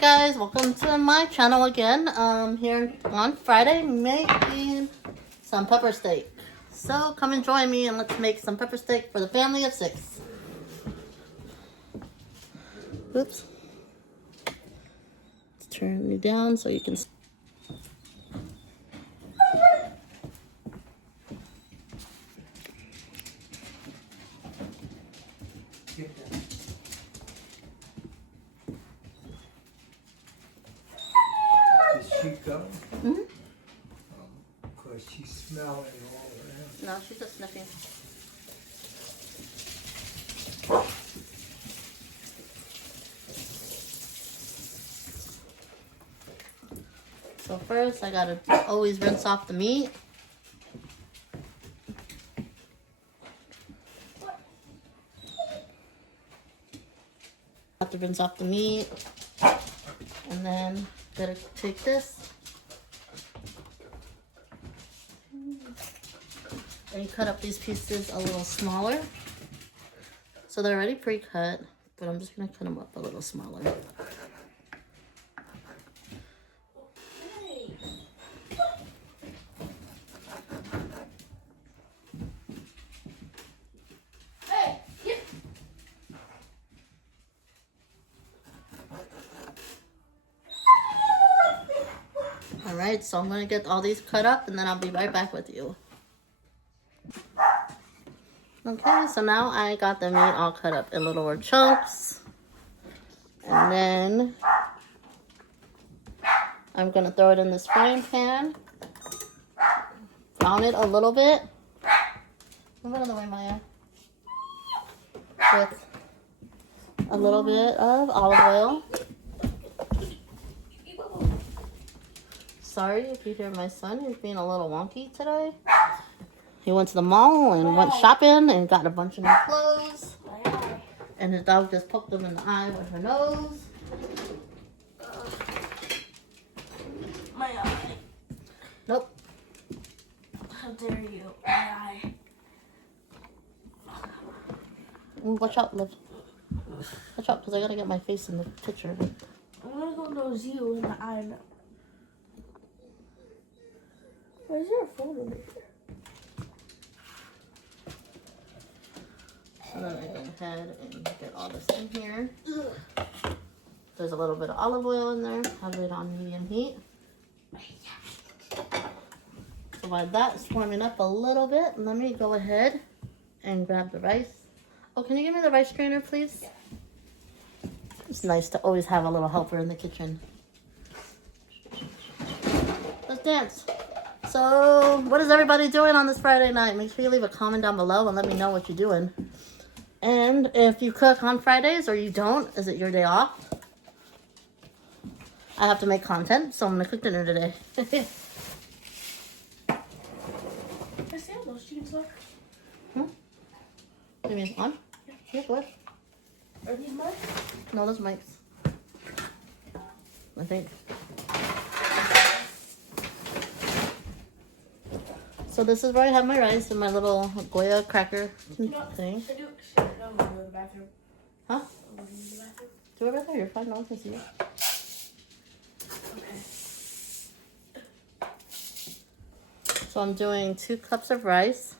Hey guys, welcome to my channel again. Here on Friday making some pepper steak. So come and join me and let's make some pepper steak for the family of 6. Oops. Let's turn it down so you can see. Did she go? Mm-hmm. Because she's smelling all around. No, she's just sniffing. So first I gotta always rinse off the meat. Have to rinse off the meat. And then gotta take this. And cut up these pieces a little smaller. So they're already pre-cut, but I'm just gonna cut them up a little smaller. Alright, so I'm gonna get all these cut up and then I'll be right back with you. Okay, so now I got the meat all cut up in littler chunks. And then I'm gonna throw it in this frying pan. Brown it a little bit. Move out of the way, Maya. With a little bit of olive oil. Sorry if you hear my son, he's being a little wonky today. He went to the mall and went shopping and got a bunch of new clothes. And his dog just poked him in the eye with her nose. My eye. Nope. How dare you? My eye. Watch out, Liv. Watch out, because I gotta get my face in the picture. I'm gonna go nose you in the eye now. Why is there a phone over here? So then I go ahead and get all this in here. There's a little bit of olive oil in there. Have it on medium heat. So while that's warming up a little bit, let me go ahead and grab the rice. Oh, can you give me the rice strainer, please? It's nice to always have a little helper in the kitchen. Let's dance. So, what is everybody doing on this Friday night? Make sure you leave a comment down below and let me know what you're doing. And if you cook on Fridays or you don't, is it your day off? I have to make content, so I'm going to cook dinner today. Can I stay on those chicken stuff? You mean on? Yeah, go ahead. Are these mine? No, those mics. I think. So this is where I have my rice and my little Goya cracker thing. I do. Shit, I'm gonna go to the bathroom. Huh? I'm going to the bathroom. Do it right there. You're fine. No one can see you. Okay. So I'm doing 2 cups of rice.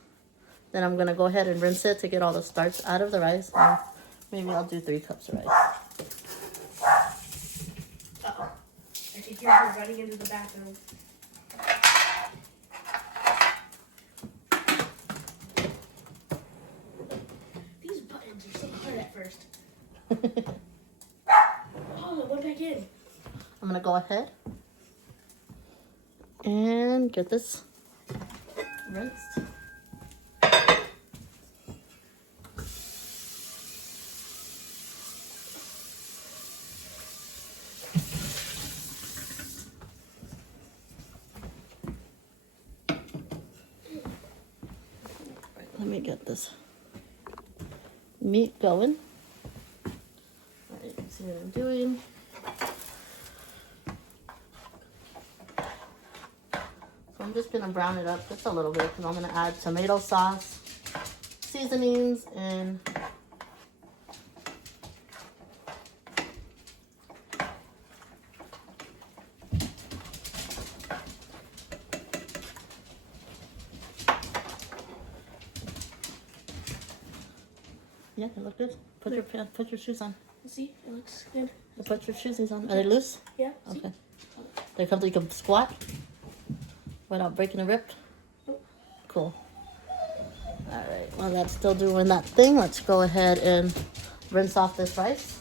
Then I'm going to go ahead and rinse it to get all the starch out of the rice. And maybe I'll do 3 cups of rice. Uh-oh. I can hear her running into the bathroom. These buttons are so hard at first. Oh, it went back in. I'm going to go ahead and get this rinsed. Let me get this meat going. Alright, you can see what I'm doing. So I'm just gonna brown it up just a little bit because I'm gonna add tomato sauce, seasonings, and Yeah, they look good. Put your shoes on. See, it looks good. Put your shoesies on. Are they loose? Yeah. See? Okay. They're comfortable. You can squat without breaking a rib. Cool. All right. While that's still doing that thing, let's go ahead and rinse off this rice.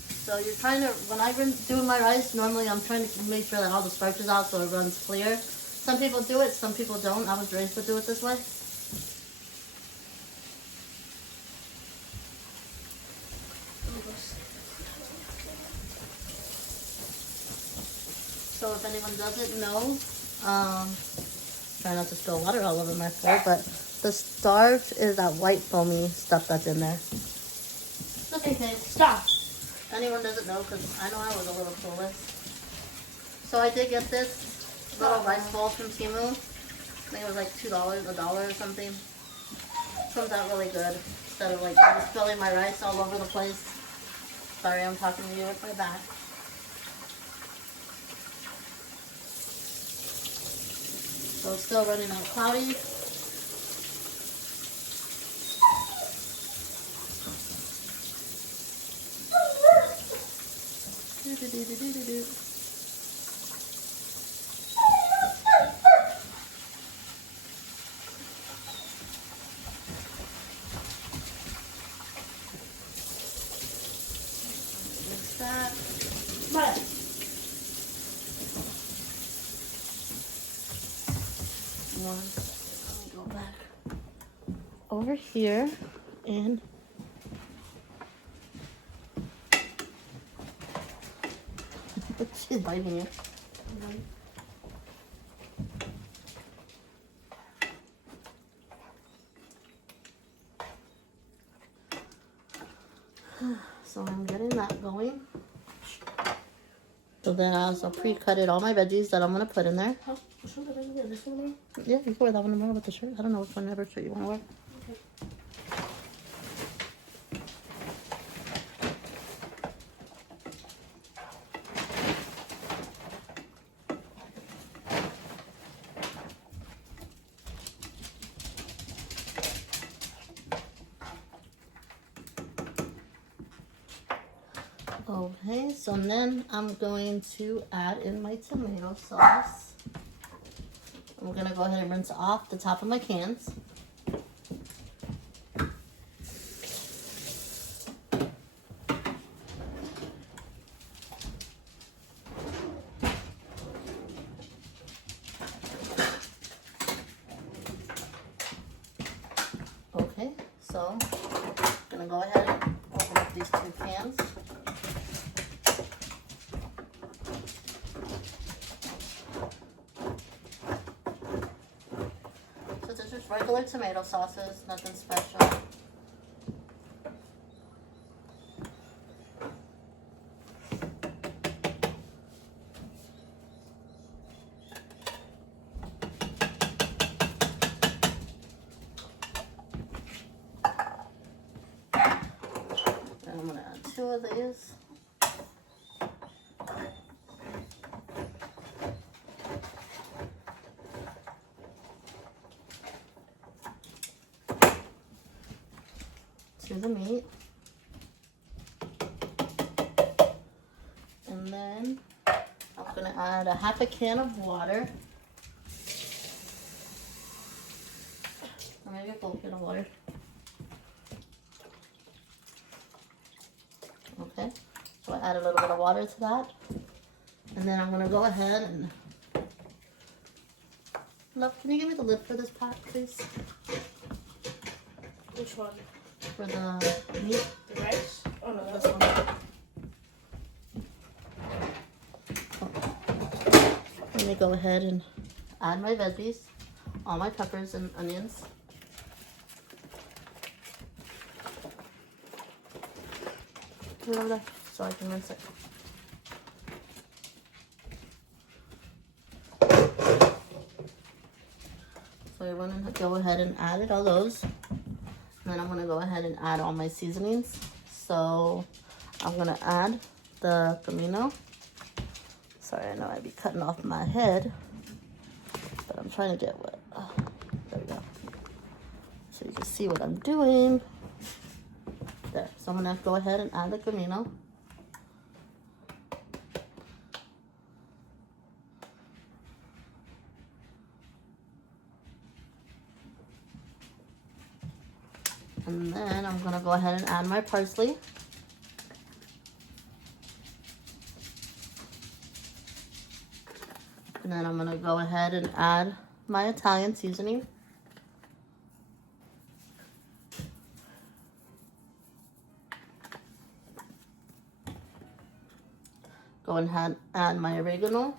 So you're trying to, when I do my rice, normally I'm trying to make sure that all the starch is out so it runs clear. Some people do it, some people don't. I was raised to do it this way. So if anyone doesn't know, try not to spill water all over my floor, but the starch is that white foamy stuff that's in there. Just in case. Stop! Anyone doesn't know, because I know I was a little clueless. So I did get this little rice ball from Temu. I think it was like $2, $1 or something. Comes out really good. Instead of like spilling my rice all over the place. Sorry, I'm talking to you with my back. So it's still running out cloudy. Do-do-do-do-do-do. Mix that. But let me go back over here and she's biting you. So I'm getting that going. So then I also pre-cutted all my veggies that I'm gonna put in there. Which one did I wear? This one tomorrow? Yeah, you can wear that one tomorrow with the shirt. I don't know which one ever shirt you want to wear. Okay, so then I'm going to add in my tomato sauce. I'm gonna go ahead and rinse off the top of my cans. Okay, so I'm gonna go ahead and open up these two cans. Regular tomato sauces, nothing special. And I'm gonna add 2 of these. To the meat. And then I'm gonna add a half a can of water. Or maybe a full can of water. Okay, so I add a little bit of water to that. And then I'm gonna go ahead and Love, can you give me the lid for this pot, please? Which one? For the meat. The rice? Oh no, This that's one. Let me go ahead and add my veggies, all my peppers and onions. Put it over there so I can rinse it. So I'm gonna go ahead and add all those. And then I'm gonna go ahead and add all my seasonings. So I'm gonna add the comino. Sorry, I know I'd be cutting off my head, but I'm trying to get what. Oh, there we go. So you can see what I'm doing. There. So I'm gonna go ahead and add the comino. And then I'm gonna go ahead and add my parsley. And then I'm gonna go ahead and add my Italian seasoning. Go ahead and add my oregano.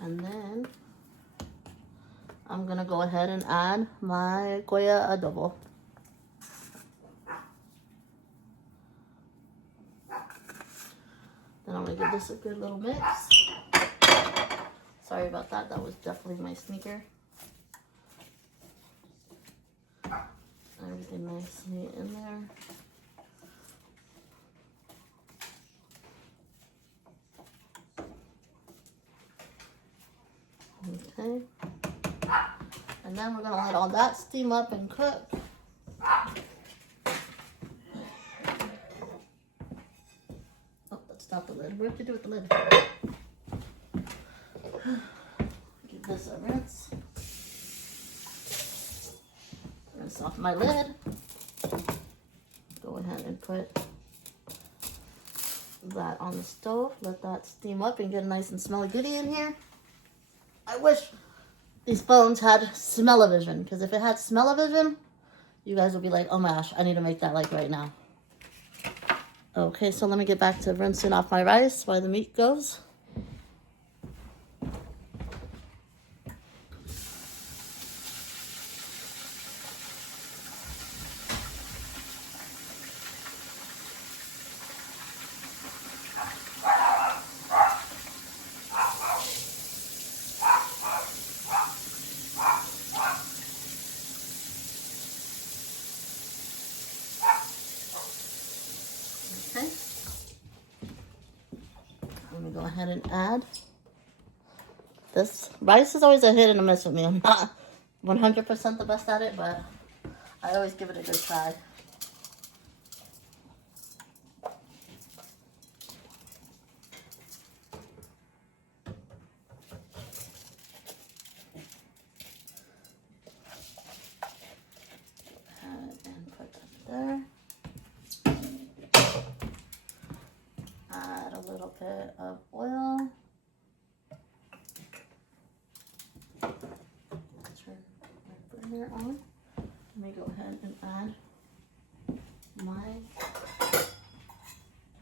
And then I'm gonna go ahead and add my Goya adobo. Then I'm gonna give this a good little mix. Sorry about that, that was definitely my sneaker. Everything nicely in there. Okay. And then we're gonna let all that steam up and cook. Oh, that's not the lid. What did you do with the lid? Give this a rinse. Rinse off my lid. Go ahead and put that on the stove. Let that steam up and get nice and smelly goody in here. I wish these phones had smell-o-vision, because if it had smell-o-vision, you guys would be like, oh my gosh, I need to make that like right now. Okay, so let me get back to rinsing off my rice while the meat goes. Okay. Let me go ahead and add this. Rice is always a hit and a miss with me. I'm not 100% the best at it, but I always give it a good try. Add and put that there. Add a little bit of oil. Turn my burner on. Let me go ahead and add my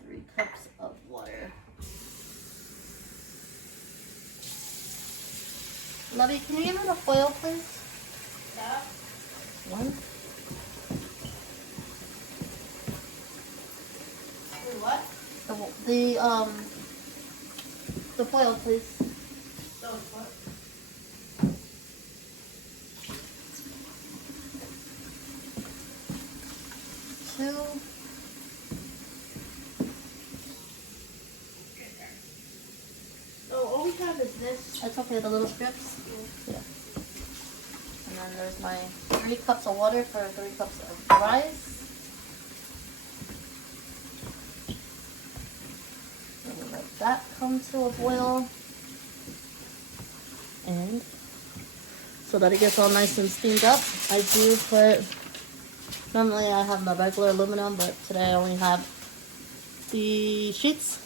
3 cups of water. Lovey, can you give me the foil, please? Yeah. One. Wait, what? The foil, please. So what? Two. So all we have is this. That's okay, the little strips. Yeah. And then there's my 3 cups of water for 3 cups of rice. And we let that come to a boil. And so that it gets all nice and steamed up, I do put, normally I have my regular aluminum, but today I only have the sheets.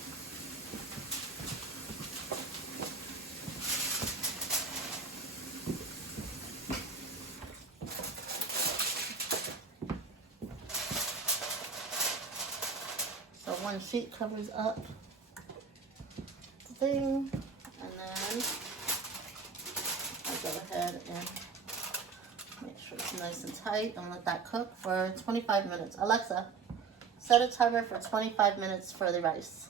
So one sheet covers up the thing, and then I go ahead and make sure it's nice and tight and let that cook for 25 minutes. Alexa, set a timer for 25 minutes for the rice.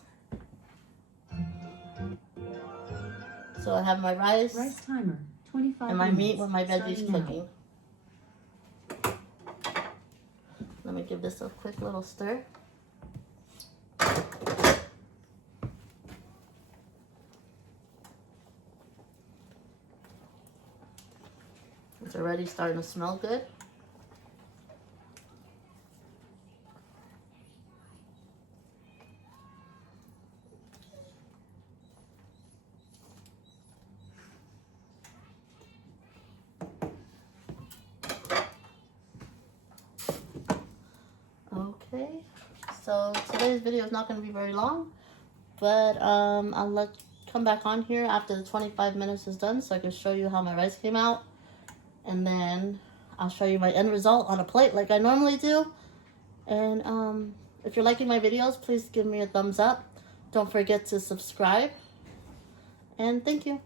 So I have my rice Rice timer, 25 and my minutes. meat with my veggies Starting now. cooking. Let me give this a quick little stir. It's already starting to smell good. Okay, so today's video is not going to be very long, but I'll come back on here after the 25 minutes is done so I can show you how my rice came out, and then I'll show you my end result on a plate like I normally do. And if you're liking my videos, please give me a thumbs up. Don't forget to subscribe, and thank you.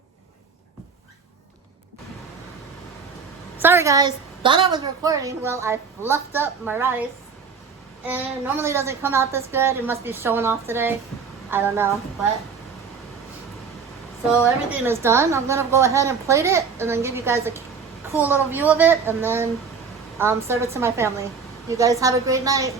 Sorry guys, thought I was recording. Well, I fluffed up my rice. And normally it doesn't come out this good. It must be showing off today. I don't know, but so everything is done. I'm gonna go ahead and plate it and then give you guys a cool little view of it, and then serve it to my family. You guys have a great night.